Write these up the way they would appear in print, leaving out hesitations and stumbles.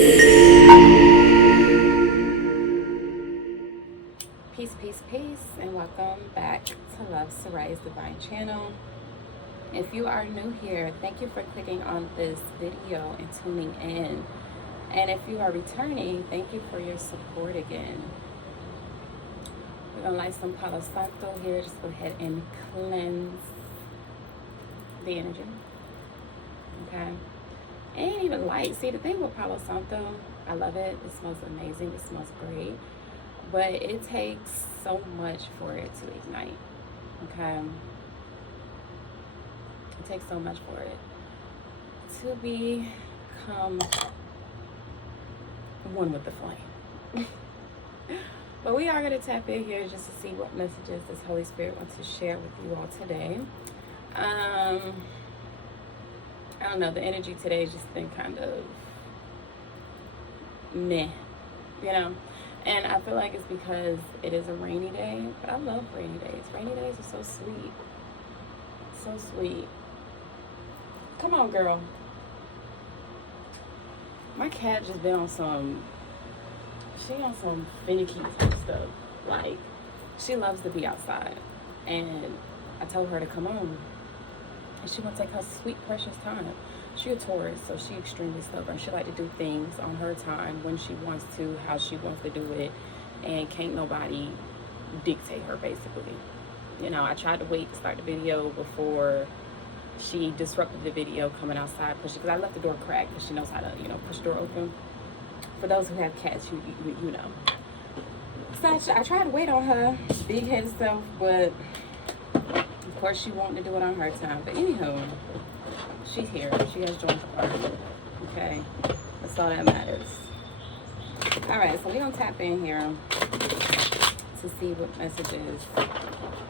Peace, peace, peace, and welcome back to Love Sirya Divine Channel. If you are new here, thank you for clicking on this video and tuning in. And if you are returning, thank you for your support again. We're going to light some Palo Santo here. Just go ahead and cleanse the energy. Okay. It ain't even light. See, the thing with Palo Santo, I love it. It smells amazing. It smells great. But it takes so much for it to ignite. Okay. It takes so much for it to become one with the flame. But we are going to tap in here just to see what messages this Holy Spirit wants to share with you all today. I don't know, the energy today has just been kind of meh, you know? And I feel like it's because it is a rainy day, but I love rainy days. Rainy days are so sweet. So sweet. Come on, girl. My cat just been on some finicky type stuff. Like, she loves to be outside. And I told her to come on. And she wants to take her sweet, precious time. She a Taurus, so she extremely stubborn. She like to do things on her time, when she wants to, how she wants to do it. And can't nobody dictate her, basically. You know, I tried to wait to start the video before she disrupted the video coming outside, pushing, because I left the door cracked because she knows how to, you know, push the door open. For those who have cats, you know. So I tried to wait on her big-headed self, but of course she wanted to do it on her time. But anywho, she's here. She has joined the party. Okay, that's all that matters. All right, so we're gonna tap in here to see what messages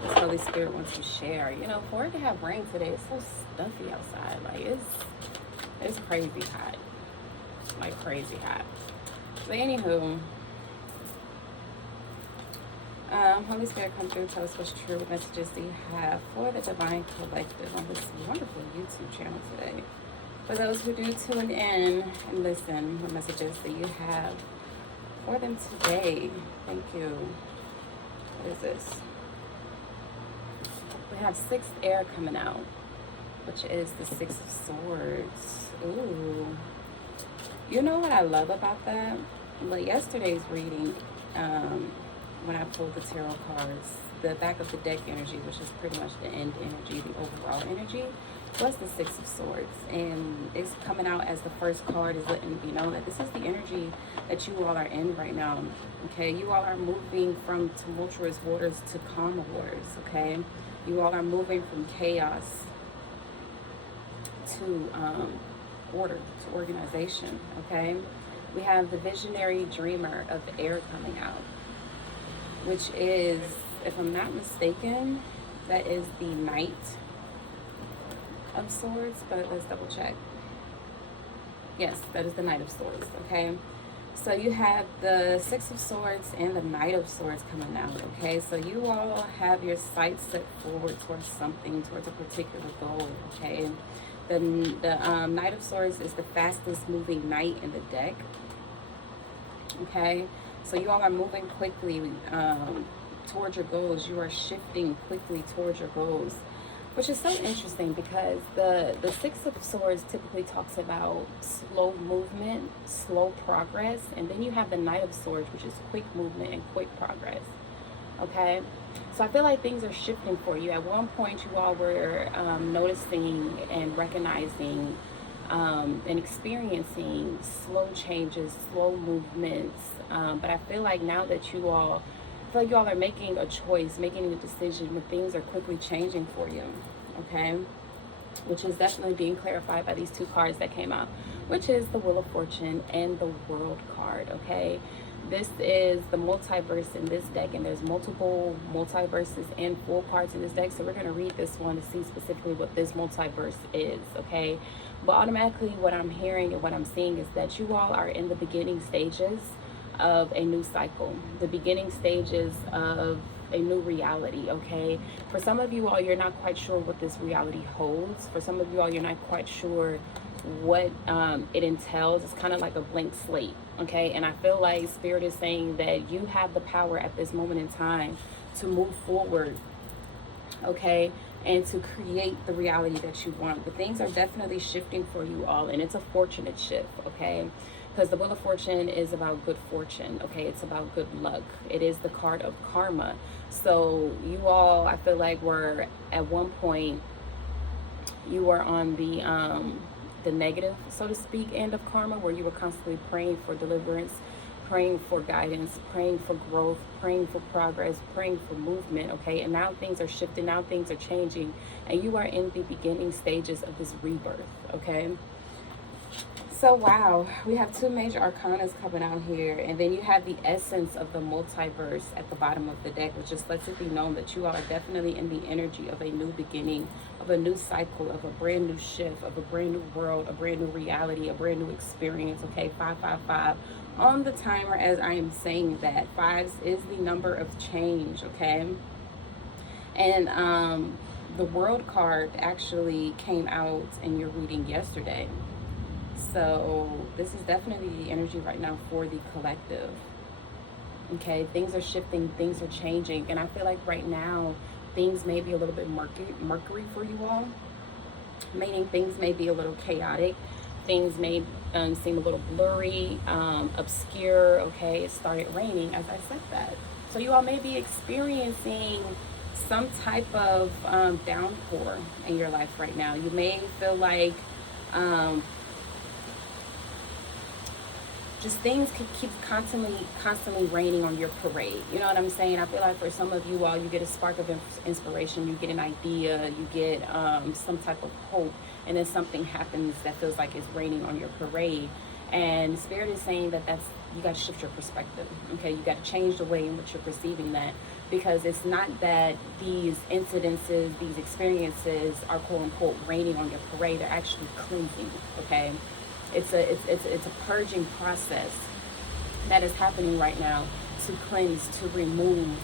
this Holy Spirit wants to share. You know, for it to have rain today, it's so stuffy outside. Like, it's crazy hot. Like, crazy hot. But anywho, Holy Spirit, come through, tell us what's true. What messages do you have for the Divine Collective on this wonderful YouTube channel today? For those who do tune in and listen, what messages do you have for them today? Thank you. What is this? We have sixth air coming out, which is the Six of Swords. Ooh. You know what I love about that? Like yesterday's reading, when I pulled the tarot cards, the back of the deck energy, which is pretty much the end energy, the overall energy, was the Six of Swords. And it's coming out as the first card is letting me know that this is the energy that you all are in right now. Okay, you all are moving from tumultuous waters to calmer waters. Okay, you all are moving from chaos to order, to organization. Okay, we have the visionary dreamer of the air coming out, which is, if I'm not mistaken, that is the Knight of Swords, but let's double check. Yes, that is the Knight of Swords. Okay, so you have the Six of Swords and the Knight of Swords coming out. Okay, so you all have your sights set forward towards something, towards a particular goal. Okay, the Knight of Swords is the fastest moving knight in the deck. Okay, so you all are moving quickly towards your goals. You are shifting quickly towards your goals, which is so interesting because the Six of Swords typically talks about slow movement, slow progress, and then you have the Knight of Swords, which is quick movement and quick progress. Okay, so I feel like things are shifting for you. At one point, you all were noticing and recognizing and experiencing slow changes, slow movements. But I feel like now that you all are making a choice, making a decision when things are quickly changing for you. Okay, which is definitely being clarified by these two cards that came out, which is the Wheel of Fortune and the World card. Okay, this is the multiverse in this deck, and there's multiple multiverses and full cards in this deck, so we're going to read this one to see specifically what this multiverse is. Okay, but automatically what I'm hearing and what I'm seeing is that you all are in the beginning stages of a new cycle, the beginning stages of a new reality. Okay, for some of you all, you're not quite sure what this reality holds. For some of you all, you're not quite sure what it entails. It's kind of like a blank slate, okay? And I feel like Spirit is saying that you have the power at this moment in time to move forward, okay, and to create the reality that you want. But things are definitely shifting for you all, and it's a fortunate shift, okay? Because the Wheel of Fortune is about good fortune, okay? It's about good luck. It is the card of karma. So you all, I feel like, were at one point, you were on the negative, so to speak, end of karma, where you were constantly praying for deliverance, praying for guidance, praying for growth, praying for progress, praying for movement, okay? And now things are shifting, now things are changing, and you are in the beginning stages of this rebirth, okay? So wow, we have two major arcanas coming out here, and then you have the essence of the multiverse at the bottom of the deck, which just lets it be known that you are definitely in the energy of a new beginning, of a new cycle, of a brand new shift, of a brand new world, a brand new reality, a brand new experience, okay? 555 on the timer as I am saying that. Fives is the number of change, okay? And the world card actually came out in your reading yesterday. So this is definitely the energy right now for the collective. Okay, things are shifting, things are changing, and I feel like right now things may be a little bit murky for you all, meaning things may be a little chaotic, things may seem a little blurry, obscure. Okay, it started raining as I said that, so you all may be experiencing some type of downpour in your life right now. You may feel like just things could keep constantly raining on your parade. You know what I'm saying? I feel like for some of you all, you get a spark of inspiration, you get an idea, you get some type of hope, and then something happens that feels like it's raining on your parade. And Spirit is saying that you got to shift your perspective. Okay, you got to change the way in which you're perceiving that, because it's not that these incidences, these experiences are quote unquote raining on your parade. They're actually cleansing. Okay. It's a purging process that is happening right now to cleanse, to remove,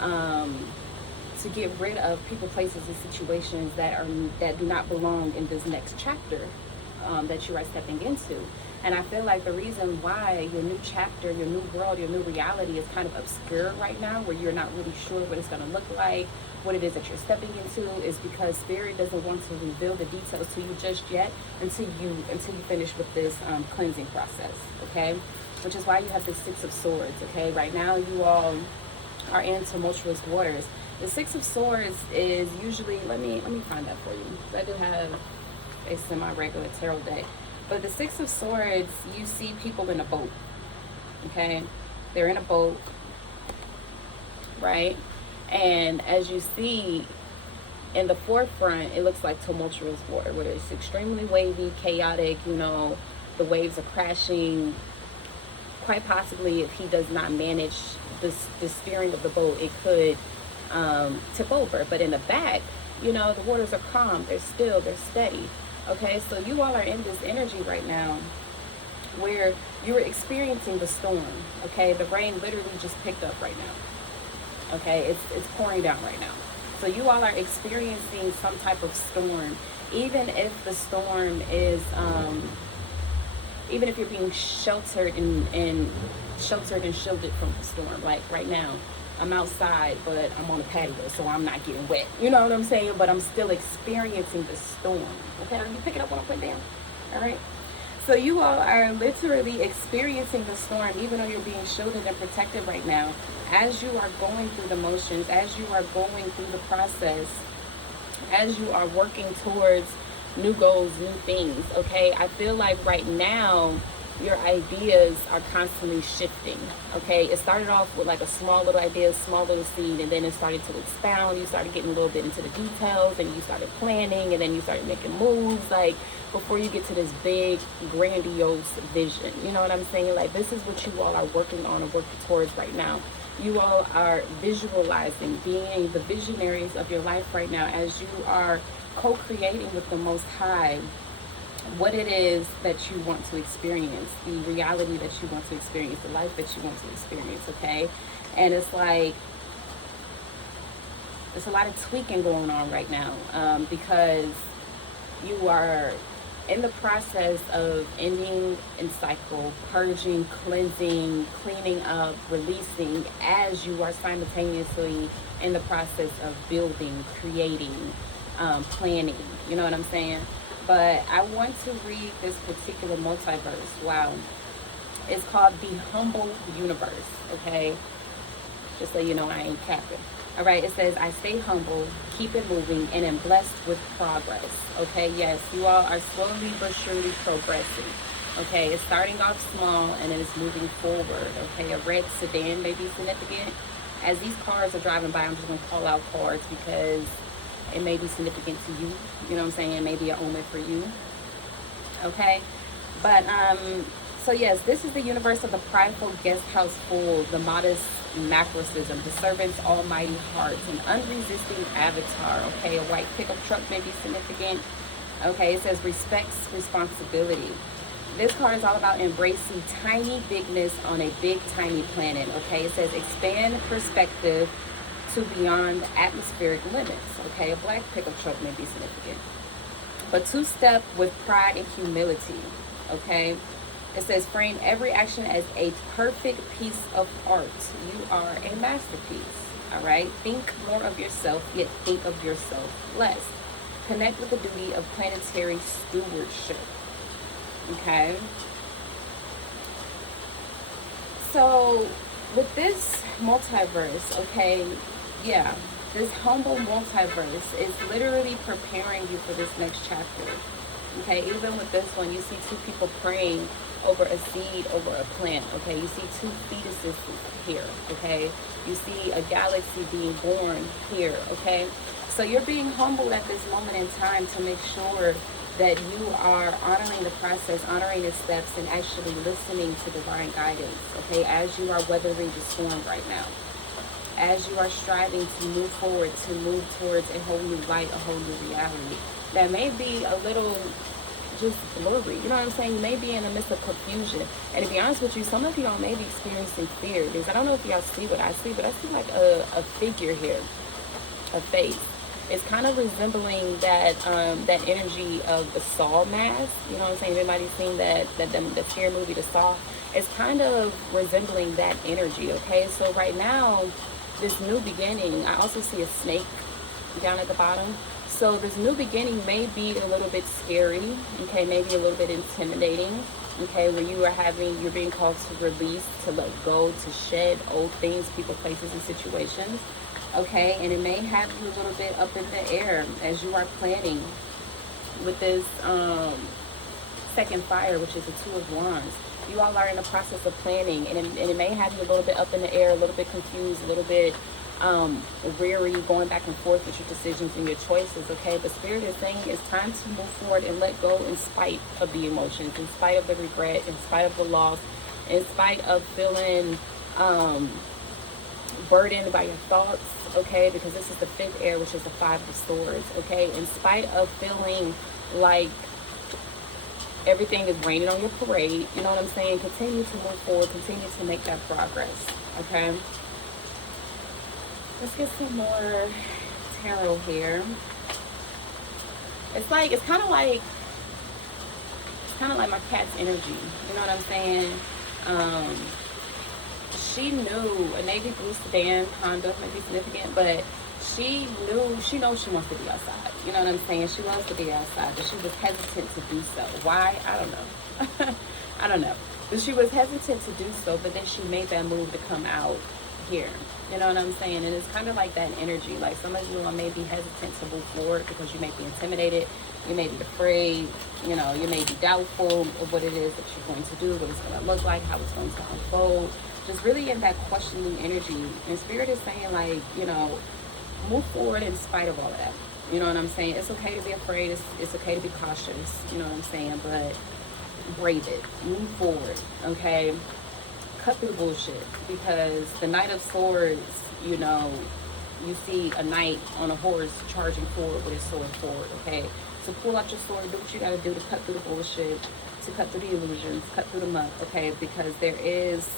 to get rid of people, places, and situations that do not belong in this next chapter that you are stepping into. And I feel like the reason why your new chapter, your new world, your new reality is kind of obscure right now, where you're not really sure what it's going to look like, what it is that you're stepping into, is because Spirit doesn't want to reveal the details to you just yet until you finish with this cleansing process, okay? Which is why you have the Six of Swords, okay? Right now you all are in tumultuous waters. The Six of Swords is usually, let me find that for you. I do have a semi-regular tarot deck. But the Six of Swords, you see people in a boat, okay? They're in a boat, right? And as you see, in the forefront, it looks like tumultuous water, where it's extremely wavy, chaotic, you know, the waves are crashing. Quite possibly, if he does not manage the steering of the boat, it could tip over. But in the back, you know, the waters are calm, they're still, they're steady. Okay, so you all are in this energy right now where you're experiencing the storm. Okay, the rain literally just picked up right now. Okay, it's pouring down right now. So you all are experiencing some type of storm. Even if the storm is, even if you're being sheltered and shielded from the storm, like right now, I'm outside, but I'm on a patio, so I'm not getting wet. You know what I'm saying? But I'm still experiencing the storm. Okay, are you picking up what I'm putting down? All right. So you all are literally experiencing the storm, even though you're being shielded and protected right now. As you are going through the motions, as you are going through the process, as you are working towards new goals, new things. Okay, I feel like right now, your ideas are constantly shifting. Okay, it started off with like a small little idea, small little seed, and then it started to expound. You started getting a little bit into the details, and you started planning, and then you started making moves, like before you get to this big grandiose vision. You know what I'm saying? Like, this is what you all are working on and working towards right now. You all are visualizing, being the visionaries of your life right now, as you are co-creating with the Most High what it is that you want to experience, the reality that you want to experience, the life that you want to experience, okay? And it's like, there's a lot of tweaking going on right now, because you are in the process of ending and cycle, purging, cleansing, cleaning up, releasing, as you are simultaneously in the process of building, creating, planning. You know what I'm saying? But I want to read this particular multiverse. Wow. It's called The Humble Universe, okay? Just so you know, I ain't capping. All right, it says, I stay humble, keep it moving, and am blessed with progress. Okay, yes, you all are slowly but surely progressing. Okay, it's starting off small and it is moving forward. Okay, a red sedan may be significant. As these cars are driving by, I'm just going to call out cars because it may be significant to you. You know what I'm saying? It may be an omen for you. Okay, but so yes, this is the universe of the prideful guest house fool, the modest macrosism, the servant's almighty heart, an unresisting avatar. Okay, a white pickup truck may be significant. Okay, it says respects responsibility. This card is all about embracing tiny bigness on a big tiny planet. Okay, it says expand perspective to beyond atmospheric limits. Okay, a black pickup truck may be significant. But two-step with pride and humility. Okay, it says frame every action as a perfect piece of art. You are a masterpiece. All right, think more of yourself, yet think of yourself less. Connect with the duty of planetary stewardship. Okay, so with this multiverse, okay, yeah, this humble multiverse is literally preparing you for this next chapter. Okay, even with this one, you see two people praying over a seed, over a plant. Okay, you see two fetuses here. Okay, you see a galaxy being born here. Okay, so you're being humbled at this moment in time to make sure that you are honoring the process, honoring the steps, and actually listening to divine guidance. Okay, as you are weathering the storm right now, as you are striving to move forward, to move towards a whole new light, a whole new reality that may be a little just blurry. You know what I'm saying? You may be in the midst of confusion. And to be honest with you, some of y'all may be experiencing fear. Because I don't know if y'all see what I see, but I see like a figure here, a face. It's kind of resembling that that energy of the Saw mask. You know what I'm saying? Everybody's seen that scary movie, The Saw. It's kind of resembling that energy. Okay, so right now, this new beginning. I also see a snake down at the bottom. So this new beginning may be a little bit scary, okay, maybe a little bit intimidating, okay, where you're being called to release, to let go, to shed old things, people, places, and situations, okay, and it may have you a little bit up in the air as you are planning with this second fire, which is the Two of Wands. You all are in the process of planning, and it may have you a little bit up in the air, a little bit confused, a little bit weary, going back and forth with your decisions and your choices, okay? But Spirit is saying it's time to move forward and let go in spite of the emotions, in spite of the regret, in spite of the loss, in spite of feeling burdened by your thoughts, okay? Because this is the fifth air, which is the Five of Swords, okay? In spite of feeling like everything is raining on your parade, you know what I'm saying? Continue to move forward, continue to make that progress, okay? Let's get some more tarot here. It's kind of like my cat's energy. You know what I'm saying? She knew a navy blue sedan, Honda may be significant, but she knows she wants to be outside. You know what I'm saying? She wants to be outside, but she was hesitant to do so. Why? I don't know. I don't know. But she was hesitant to do so, but then she made that move to come out here. You know what I'm saying? And it's kind of like that energy. Like some of you may be hesitant to move forward because you may be intimidated. You may be afraid. You know, you may be doubtful of what it is that you're going to do, what it's going to look like, how it's going to unfold. Just really in that questioning energy. And Spirit is saying, like, you know, move forward in spite of all of that. You know what I'm saying? It's okay to be afraid. It's okay to be cautious. You know what I'm saying? But brave it. Move forward. Okay? Cut through the bullshit, because the Knight of Swords, you know, you see a knight on a horse charging forward with his sword forward, okay? So pull out your sword, do what you gotta do to cut through the bullshit, to cut through the illusions, cut through the muck, okay? Because there is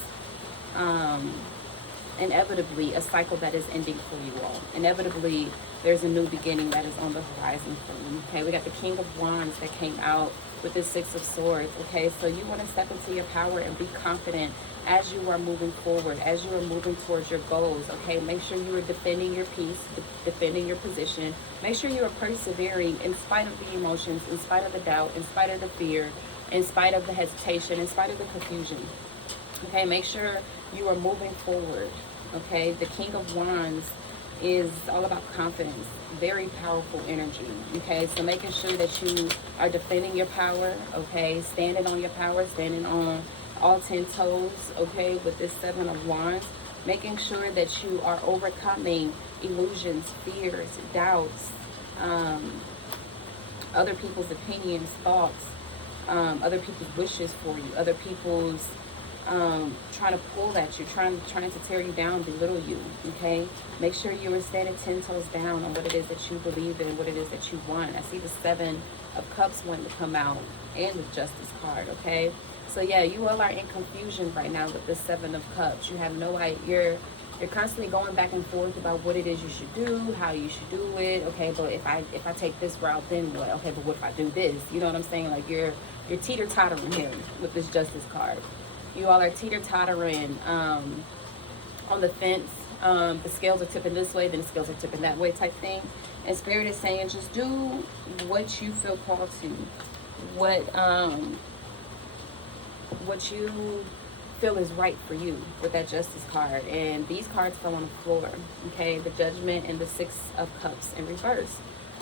inevitably a cycle that is ending for you all. Inevitably, there's a new beginning that is on the horizon for you, okay? We got the King of Wands that came out with this Six of Swords, okay? So you want to step into your power and be confident as you are moving forward, as you are moving towards your goals, okay? Make sure you are defending your peace, defending your position. Make sure you are persevering in spite of the emotions, in spite of the doubt, in spite of the fear, in spite of the hesitation, in spite of the confusion, okay? Make sure you are moving forward, okay? The King of Wands is all about confidence, very powerful energy, okay? So making sure that you are defending your power, okay? Standing on your power, standing on all 10 toes, okay, with this Seven of Wands. Making sure that you are overcoming illusions, fears, doubts, other people's opinions, thoughts, other people's wishes for you, other people's trying to pull at you, trying to tear you down, belittle you, okay? Make sure you are standing 10 toes down on what it is that you believe in, what it is that you want. I see the Seven of Cups wanting to come out and the Justice card, okay? So yeah, you all are in confusion right now with the Seven of Cups. You have no idea. You're constantly going back and forth about what it is you should do, how you should do it. Okay, but if I take this route, then what? Okay, but what if I do this? You know what I'm saying? Like you're teeter-tottering here with this Justice card. You all are teeter-tottering on the fence. The scales are tipping this way, then the scales are tipping that way type thing. And Spirit is saying just do what you feel called to. What you feel is right for you with that Justice card. And these cards fell on the floor, okay? The Judgment and the Six of Cups in reverse,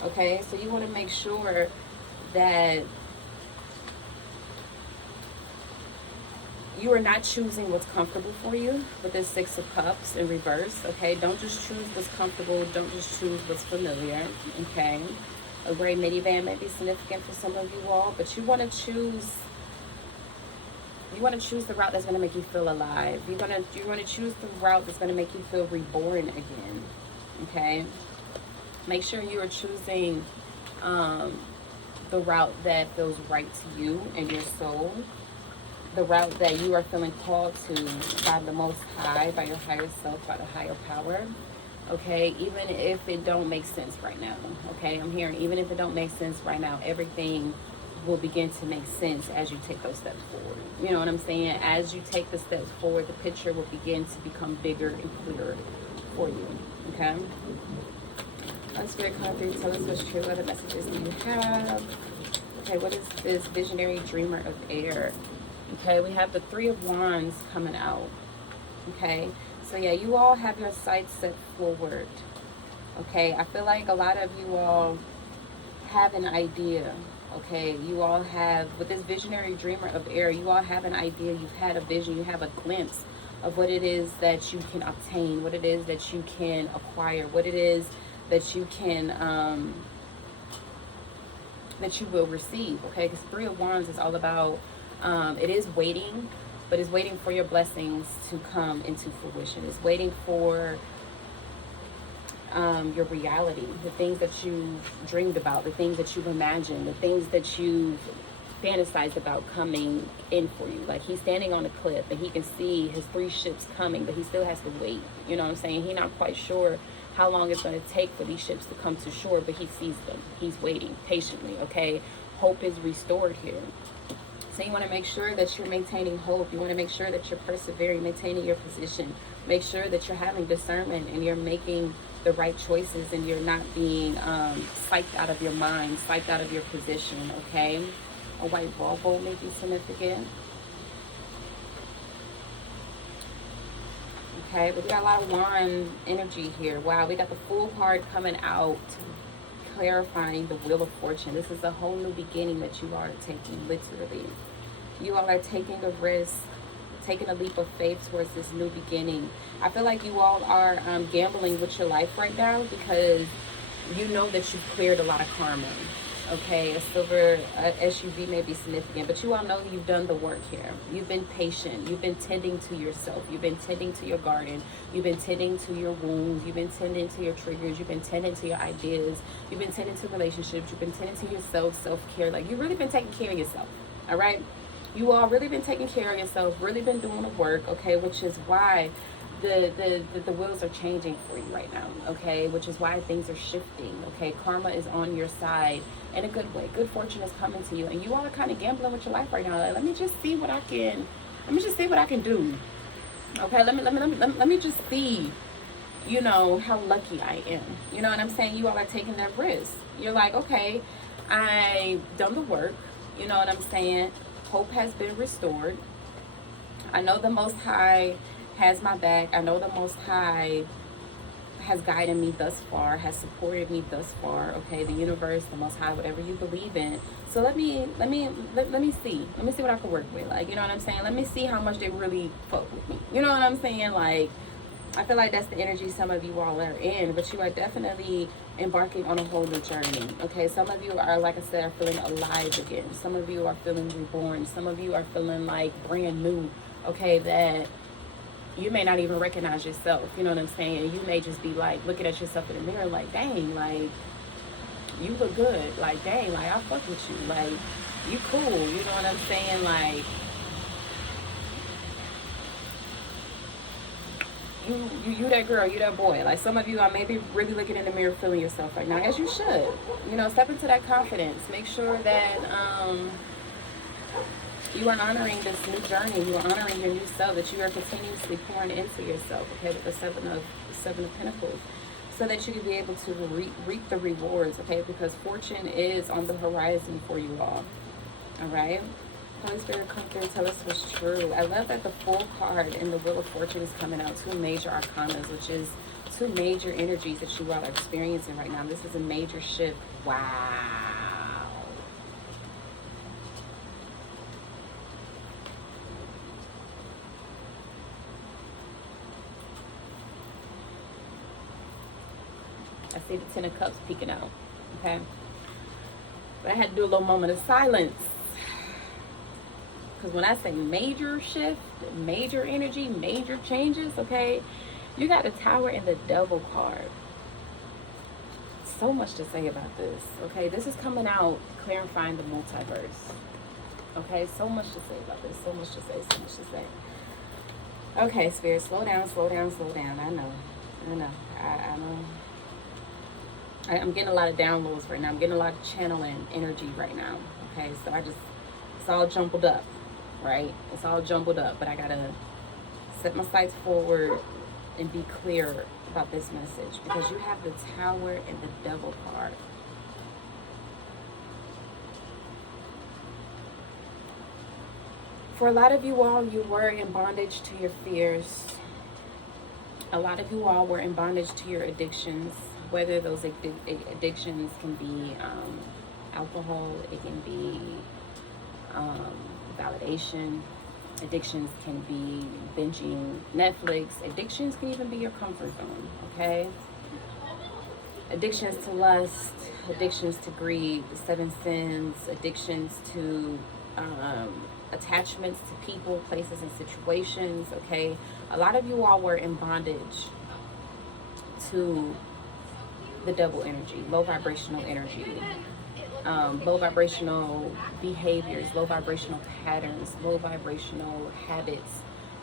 okay? So you want to make sure that you are not choosing what's comfortable for you with this Six of Cups in reverse, okay? Don't just choose what's comfortable. Don't just choose what's familiar, okay? A gray minivan may be significant for some of you all, but you want to choose the route that's going to make you feel alive. You want to choose the route that's going to make you feel reborn again, okay? Make sure you are choosing the route that feels right to you and your soul. The route that you are feeling called to by the Most High, by your higher self, by the higher power, okay? Even if it don't make sense right now, okay? I'm hearing even if it don't make sense right now, everything will begin to make sense as you take those steps forward. You know what I'm saying? As you take the steps forward, the picture will begin to become bigger and clearer for you, okay? Spirit card 3, tell us what's true. What other messages do you have? Okay, what is this visionary dreamer of air? Okay, we have the Three of Wands coming out, okay? So yeah, you all have your sights set forward, okay? I feel like a lot of you all have an idea, okay? You all have, with this visionary dreamer of air, you all have an idea, you've had a vision, you have a glimpse of what it is that you can obtain, what it is that you can acquire, what it is that you can, that you will receive, okay? Because Three of Wands is all about, it is waiting, but it's waiting for your blessings to come into fruition. It's waiting for your reality, the things that you've dreamed about, the things that you've imagined, the things that you've fantasized about coming in for you. Like he's standing on a cliff and he can see his 3 ships coming, but he still has to wait. You know what I'm saying? He's not quite sure how long it's going to take for these ships to come to shore, but he sees them. He's waiting patiently, okay? Hope is restored here. So you want to make sure that you're maintaining hope. You want to make sure that you're persevering, maintaining your position. Make sure that you're having discernment and you're making the right choices and you're not being psyched out of your mind, psyched out of your position, okay? A white Volvo may be significant. Okay, but we got a lot of wand energy here. Wow, we got the Fool card coming out, clarifying the Wheel of Fortune. This is a whole new beginning that you are taking, literally. You all are taking a risk, taking a leap of faith towards this new beginning. I feel like you all are gambling with your life right now because you know that you've cleared a lot of karma. Okay, a silver SUV may be significant, but you all know you've done the work here. You've been patient. You've been tending to yourself. You've been tending to your garden. You've been tending to your wounds. You've been tending to your triggers. You've been tending to your ideas. You've been tending to relationships. You've been tending to yourself, self-care. Like, you've really been taking care of yourself, all right? You all really been taking care of yourself, really been doing the work, okay, which is why the wheels are changing for you right now, okay? Which is why things are shifting, okay? Karma is on your side in a good way. Good fortune is coming to you, and you all are kind of gambling with your life right now. Like, let me just see what I can do. Okay, let me just see, you know, how lucky I am. You know what I'm saying? You all are taking that risk. You're like, okay, I've done the work. You know what I'm saying? Hope has been restored. I know the Most High has my back. I know the Most High has guided me thus far, has supported me thus far. Okay, the universe, the Most High, whatever you believe in. So let me see what I can work with. Like, you know what I'm saying? Let me see how much they really fuck with me. You know what I'm saying? Like, I feel like that's the energy some of you all are in, but you are definitely embarking on a whole new journey. Okay, some of you are, like I said, are feeling alive again. Some of you are feeling reborn. Some of you are feeling like brand new. Okay, that you may not even recognize yourself. You know what I'm saying? You may just be like looking at yourself in the mirror like, dang, like, you look good. Like, dang, like, I fuck with you. Like, you cool. You know what I'm saying? Like, you that girl, you that boy. Like, some of you are maybe really looking in the mirror feeling yourself right now, as you should. You know, step into that confidence. Make sure that you are honoring this new journey. You are honoring your new self, that you are continuously pouring into yourself, okay, with the seven of Pentacles, so that you can be able to reap the rewards, okay, because fortune is on the horizon for you all right? Holy Spirit, come through and tell us what's true. I love that the Fool card in the Wheel of Fortune is coming out. Two major arcanas, which is two major energies that you all are experiencing right now. This is a major shift. Wow. I see the Ten of Cups peeking out, okay? But I had to do a little moment of silence. Because when I say major shift, major energy, major changes, okay, you got the Tower and the Devil card. So much to say about this, okay? This is coming out clarifying the multiverse, okay? So much to say about this, so much to say, so much to say. Okay, Spirit, slow down, slow down, slow down. I know. I know. I'm getting a lot of downloads right now. I'm getting a lot of channeling energy right now, okay? So it's all jumbled up. Right? It's all jumbled up, but I gotta set my sights forward and be clear about this message, because you have the Tower and the Devil card. For a lot of you all, you were in bondage to your fears. A lot of you all were in bondage to your addictions, whether those addictions can be alcohol, it can be validation. Addictions can be binging Netflix. Addictions can even be your comfort zone, okay? Addictions to lust, addictions to greed, the 7 sins, addictions to attachments to people, places, and situations, okay? A lot of you all were in bondage to the devil energy, low vibrational energy. Low vibrational behaviors, low vibrational patterns, low vibrational habits.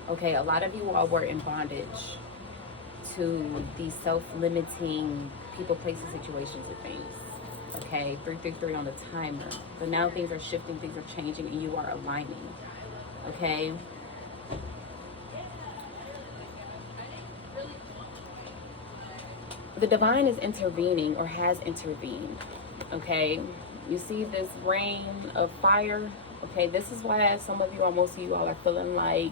Okay, a lot of you all were in bondage to these self-limiting people, places, situations, and things. Okay, 333 on the timer. But now things are shifting, things are changing, and you are aligning. Okay. The divine is intervening or has intervened. Okay. You see this rain of fire? Okay, this is why some of you, or most of you all, are feeling like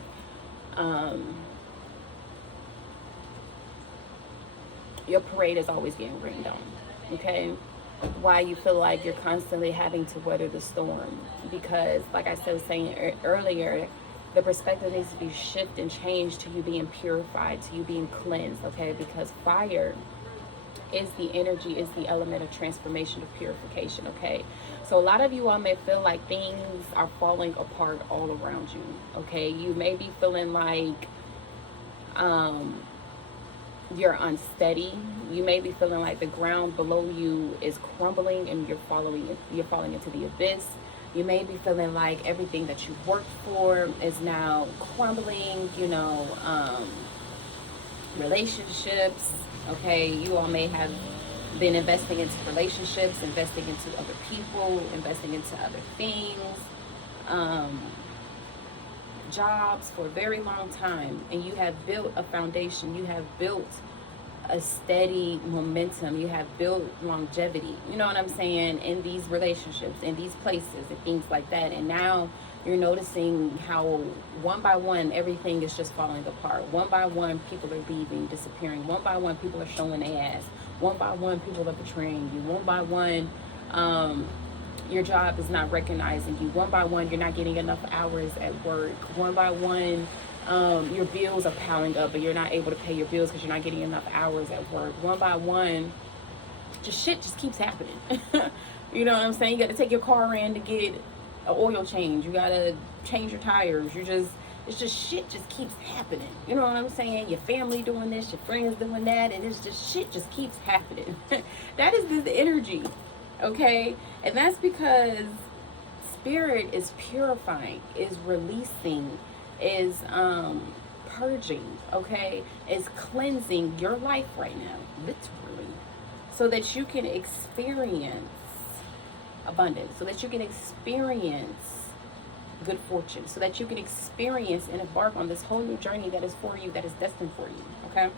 your parade is always getting rained on. Okay? Why you feel like you're constantly having to weather the storm. Because, like I was saying earlier, the perspective needs to be shifted and changed to you being purified, to you being cleansed. Okay? Because fire is the energy, is the element of transformation, of purification, okay? So a lot of you all may feel like things are falling apart all around you, okay? You may be feeling like you're unsteady. You may be feeling like the ground below you is crumbling and you're falling into the abyss. You may be feeling like everything that you worked for is now crumbling, you know, relationships. Okay, you all may have been investing into relationships, investing into other people, investing into other things, um, jobs for a very long time, and you have built a foundation. You have built a steady momentum. You have built longevity, you know what I'm saying, in these relationships, in these places, and things like that. And now you're noticing how one by one everything is just falling apart. One by one people are leaving, disappearing. One by one people are showing their ass. One by one people are betraying you. One by one your job is not recognizing you. One by one you're not getting enough hours at work. One by one your bills are piling up, but you're not able to pay your bills because you're not getting enough hours at work. One by one, shit just keeps happening. You know what I'm saying? You got to take your car in to get an oil change. You got to change your tires. It's just shit just keeps happening. You know what I'm saying? Your family doing this, your friends doing that, and it's just shit just keeps happening. That is this energy, okay? And that's because spirit is purifying, is releasing, is purging, okay, is cleansing your life right now, literally, so that you can experience abundance, so that you can experience good fortune, so that you can experience and embark on this whole new journey that is for you, that is destined for you, okay?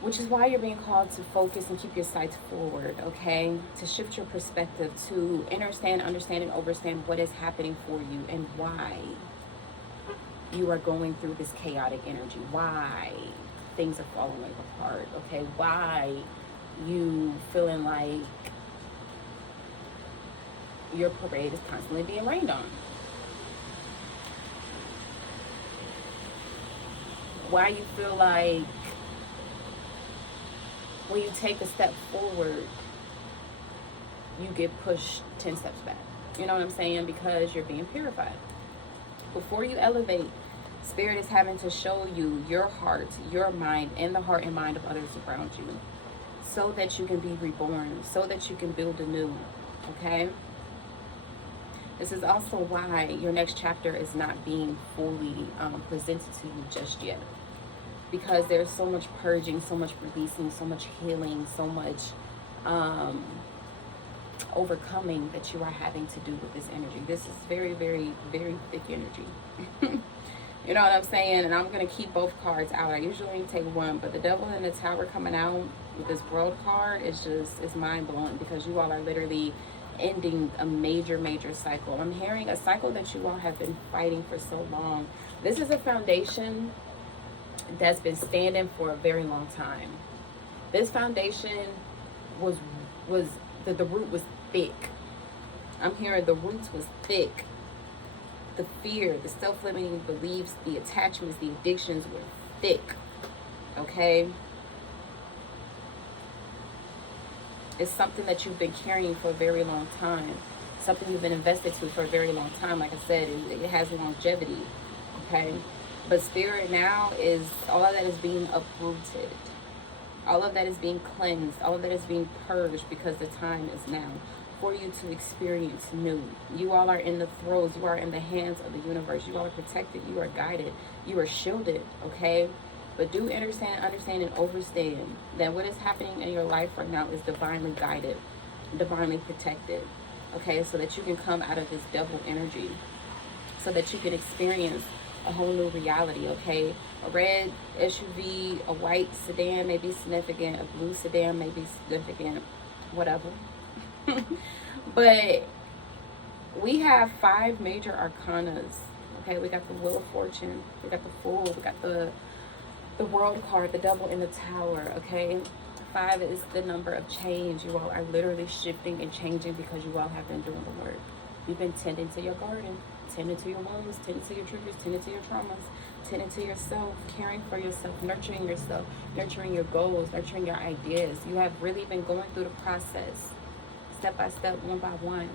Which is why you're being called to focus and keep your sights forward, okay? To shift your perspective, to understand, and understand what is happening for you and why you are going through this chaotic energy, why things are falling apart, okay? Why you feeling like your parade is constantly being rained on. Why you feel like when you take a step forward, you get pushed 10 steps back. You know what I'm saying? Because you're being purified. Before you elevate, Spirit is having to show you your heart, your mind, and the heart and mind of others around you, so that you can be reborn, so that you can build anew, okay? This is also why your next chapter is not being fully presented to you just yet. Because there's so much purging, so much releasing, so much healing, so much overcoming that you are having to do with this energy. This is very, very, very thick energy. You know what I'm saying? And I'm going to keep both cards out. I usually only take one, but the Devil and the Tower coming out with this World card is just, it's mind-blowing, because you all are literally ending a major, major cycle. I'm hearing a cycle that you all have been fighting for so long. This is a foundation that's been standing for a very long time. This foundation was the root was thick. I'm hearing the roots was thick. The fear, the self-limiting beliefs, the attachments, the addictions were thick. Okay? It's something that you've been carrying for a very long time. Something you've been invested to for a very long time. Like I said, it has longevity. Okay? But Spirit now is, all of that is being uprooted. All of that is being cleansed. All of that is being purged, because the time is now for you to experience new. You all are in the throes. You are in the hands of the universe. You all are protected. You are guided. You are shielded, okay? But do understand, and overstand that what is happening in your life right now is divinely guided, divinely protected, okay? So that you can come out of this devil energy, so that you can experience a whole new reality, okay? A red SUV, a white sedan may be significant, a blue sedan may be significant, whatever. But we have 5 major arcanas, okay? We got the Wheel of Fortune, we got the Fool, we got the World card, the Devil in the Tower, okay? 5 is the number of change. You all are literally shifting and changing because you all have been doing the work. You've been tending to your garden, tending to your wounds, tending to your triggers, tending to your traumas, tending to yourself, caring for yourself, nurturing your goals, nurturing your ideas. You have really been going through the process, step by step, one by one,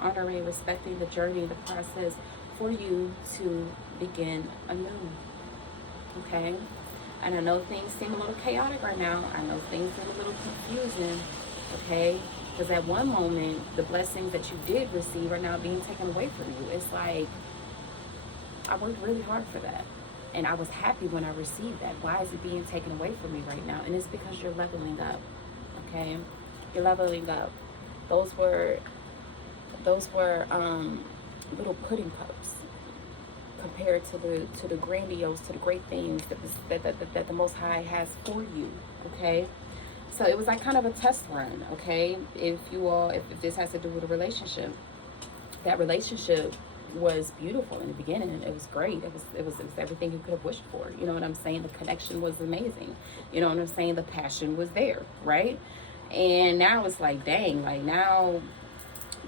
honoring, respecting the journey, the process for you to begin anew, okay? And I know things seem a little chaotic right now. I know things seem a little confusing, okay? Because at one moment, the blessings that you did receive are now being taken away from you. It's like, I worked really hard for that. And I was happy when I received that. Why is it being taken away from me right now? And it's because you're leveling up. Okay? You're leveling up. Those were little pudding cups compared to the grandiose, to the great things that the Most High has for you. Okay? So it was like kind of a test run. Okay? If this has to do with a relationship, that relationship was beautiful in the beginning. It was great. It was everything you could have wished for. You know what I'm saying? The connection was amazing. You know what I'm saying? The passion was there, right? And now it's like, dang, like now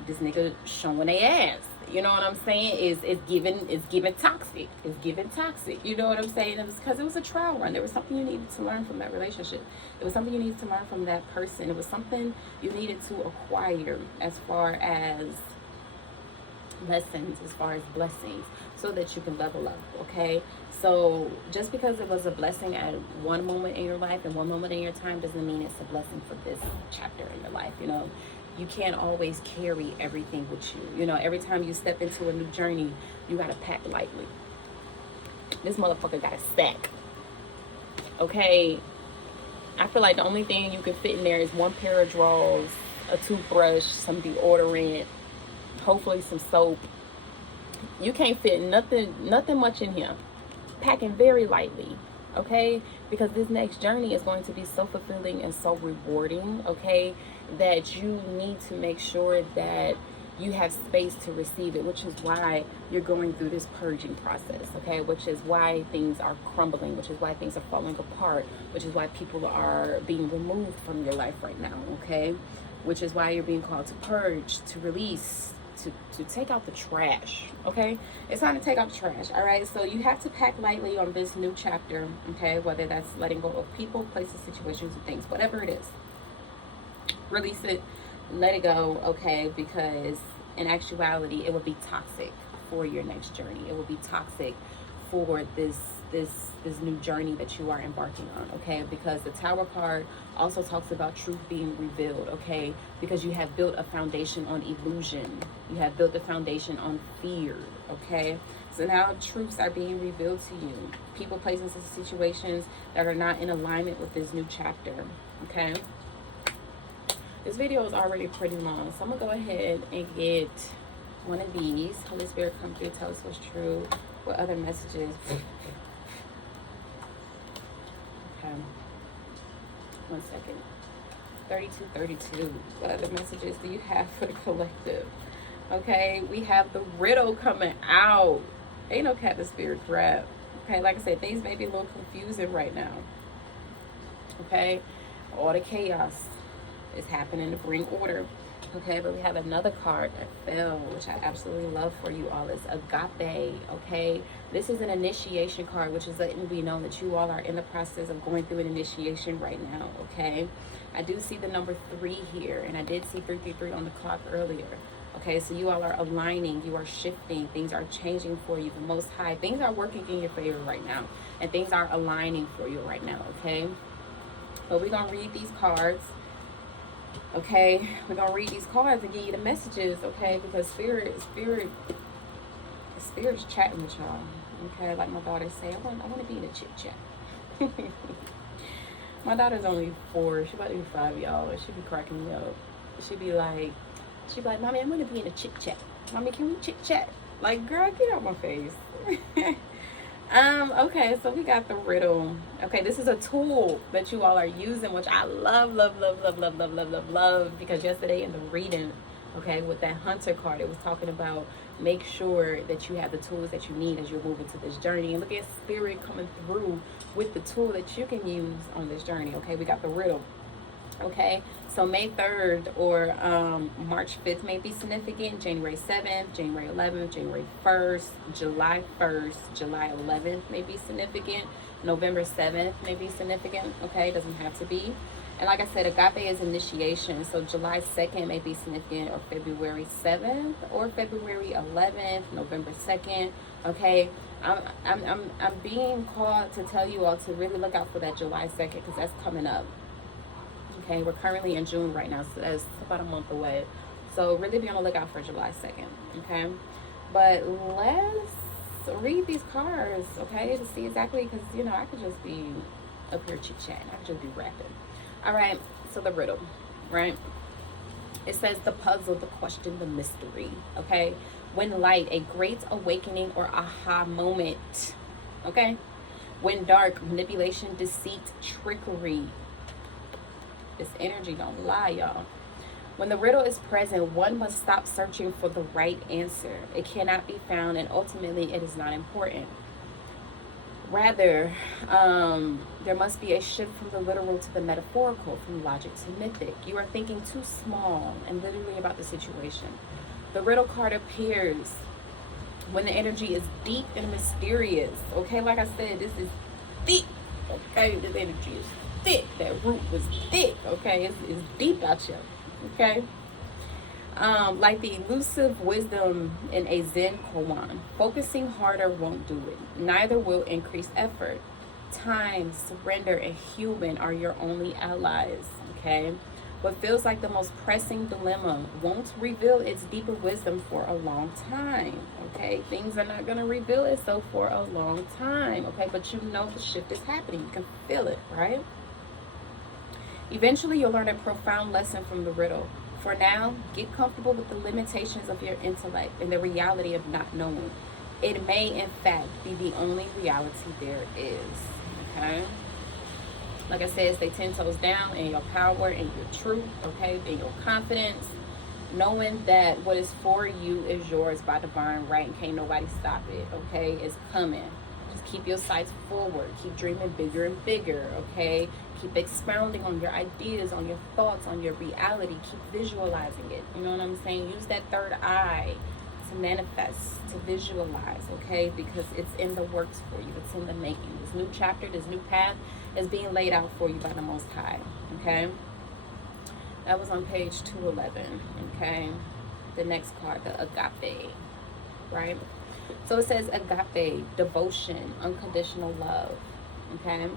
this nigga showing their ass. You know what I'm saying? It's giving toxic. It's giving toxic. You know what I'm saying? It's because it was a trial run. There was something you needed to learn from that relationship. It was something you needed to learn from that person. It was something you needed to acquire as far as lessons, as far as blessings, so that you can level up. Okay? So just because it was a blessing at one moment in your life and one moment in your time doesn't mean it's a blessing for this chapter in your life. You know, you can't always carry everything with you. You know, every time you step into a new journey, you gotta pack lightly. This motherfucker got a stack. Okay? I feel like the only thing you can fit in there is one pair of drawers, a toothbrush, some deodorant, hopefully some soap. You can't fit nothing much in here. Packing very lightly, okay? Because this next journey is going to be so fulfilling and so rewarding, okay? That you need to make sure that you have space to receive it, which is why you're going through this purging process, okay? Which is why things are crumbling, which is why things are falling apart, which is why people are being removed from your life right now, okay? Which is why you're being called to purge, to release, to take out the trash, okay? It's time to take out the trash, all right? So you have to pack lightly on this new chapter, okay? Whether that's letting go of people, places, situations, and things, whatever it is. Release it, let it go, okay? Because in actuality, it will be toxic for your next journey. It will be toxic for this new journey that you are embarking on, okay? Because the Tower card also talks about truth being revealed, okay? Because you have built a foundation on illusion. You have built a foundation on fear, okay? So now truths are being revealed to you. People, places, and situations that are not in alignment with this new chapter, okay? This video is already pretty long, so I'm gonna go ahead and get one of these. Holy Spirit, come through, tell us what's true. What other messages? Okay. 1 second. 3232. What other messages do you have for the collective? Okay, we have the riddle coming out. Ain't no cat the spirit crap. Okay, like I said, things may be a little confusing right now. Okay, all the chaos is happening to bring order. Okay, but we have another card that fell, which I absolutely love for you all. It's Agape, okay? This is an initiation card, which is letting me know that you all are in the process of going through an initiation right now, okay? I do see the number 3 here, and I did see 333 on the clock earlier. Okay, so you all are aligning, you are shifting, things are changing for you. The Most High, things are working in your favor right now, and things are aligning for you right now, okay? But we're going to read these cards. Okay, we're gonna read these cards and give you the messages, okay? Because spirit is chatting with y'all. Okay, like my daughter say, I want to be in a chit chat. My daughter's only 4. She about to be 5, y'all. She be cracking me up. She be like, Mommy, I want to be in a chit chat. Mommy, can we chit chat? Like, girl, get out my face. Okay, so we got the riddle. Okay, this is a tool that you all are using, which I love, because yesterday in the reading, okay, with that Hunter card, it was talking about make sure that you have the tools that you need as you're moving to this journey. And look at spirit coming through with the tool that you can use on this journey. Okay, we got the riddle. Okay, so May 3rd or March 5th may be significant. January 7th, January 11th, January 1st, July 1st, July 11th may be significant. November 7th may be significant. Okay, doesn't have to be. And like I said, Agape is initiation. So July 2nd may be significant, or February 7th, or February 11th, November 2nd. Okay, I'm being called to tell you all to really look out for that July 2nd, because that's coming up. Okay, we're currently in June right now, so that's about a month away. So really be on the lookout for July 2nd, okay? But let's read these cards, okay, to see exactly, because, you know, I could just be up here chit-chatting. I could just be rapping. All right, so the riddle, right? It says the puzzle, the question, the mystery, okay? When light, a great awakening or aha moment, okay? When dark, manipulation, deceit, trickery. This energy don't lie, y'all. When the riddle is present, one must stop searching for the right answer. It cannot be found, and ultimately it is not important. Rather, there must be a shift from the literal to the metaphorical, from logic to mythic. You are thinking too small and literally about the situation. The riddle card appears when the energy is deep and mysterious. Okay, like I said, this is deep. Okay, this energy is thick. That root was thick. Okay, it's deep out here. Okay. Like the elusive wisdom in a Zen koan, focusing harder won't do it. Neither will increase effort. Time, surrender, and human are your only allies. Okay. What feels like the most pressing dilemma won't reveal its deeper wisdom for a long time. Okay. Things are not going to reveal itself for a long time. Okay. But you know the shift is happening. You can feel it, right? Eventually, you'll learn a profound lesson from the riddle. For now, get comfortable with the limitations of your intellect and the reality of not knowing. It may, in fact, be the only reality there is. Okay? Like I said, stay 10 toes down in your power and your truth, okay? In your confidence, knowing that what is for you is yours by divine right and can't nobody stop it, okay? It's coming. Just keep your sights forward. Keep dreaming bigger and bigger, okay? Keep expounding on your ideas, on your thoughts, on your reality. Keep visualizing it. You know what I'm saying? Use that third eye to manifest, to visualize, okay? Because it's in the works for you. It's in the making. This new chapter, this new path is being laid out for you by the Most High, okay? That was on page 211, okay? The next card, the Agape, right? So it says agape, devotion, unconditional love, okay?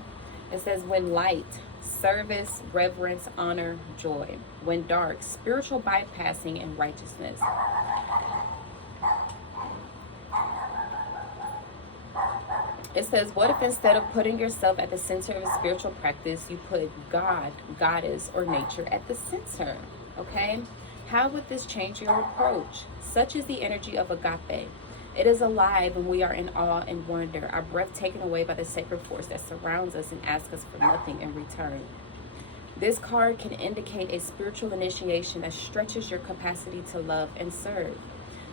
It says when light, service, reverence, honor, joy. When dark, spiritual bypassing and righteousness. It says, what if instead of putting yourself at the center of a spiritual practice, you put God, goddess, or nature at the center, okay? How would this change your approach? Such is the energy of agape. It is alive when we are in awe and wonder, our breath taken away by the sacred force that surrounds us and asks us for nothing in return. This card can indicate a spiritual initiation that stretches your capacity to love and serve.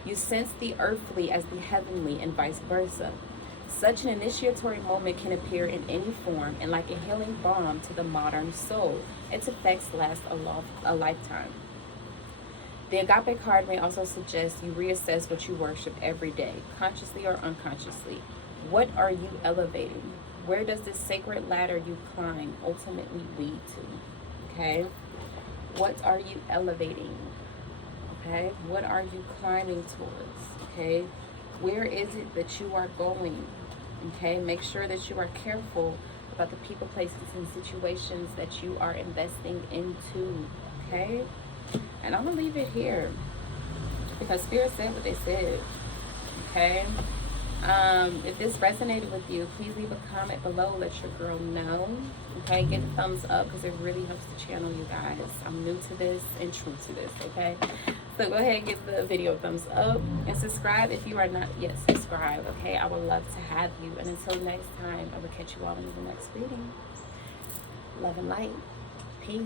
You sense the earthly as the heavenly and vice versa. Such an initiatory moment can appear in any form and like a healing balm to the modern soul. Its effects last a lifetime. The Agape card may also suggest you reassess what you worship every day, consciously or unconsciously. What are you elevating? Where does this sacred ladder you climb ultimately lead to? Okay? What are you elevating? Okay? What are you climbing towards? Okay? Where is it that you are going? Okay? Make sure that you are careful about the people, places, and situations that you are investing into. Okay? And I'm going to leave it here because Spirit said what they said, okay? If this resonated with you, please leave a comment below. Let your girl know, okay? Give a thumbs up because it really helps the channel, you guys. I'm new to this and true to this, okay? So go ahead and give the video a thumbs up and subscribe if you are not yet subscribed, okay? I would love to have you. And until next time, I will catch you all in the next reading. Love and light. Peace.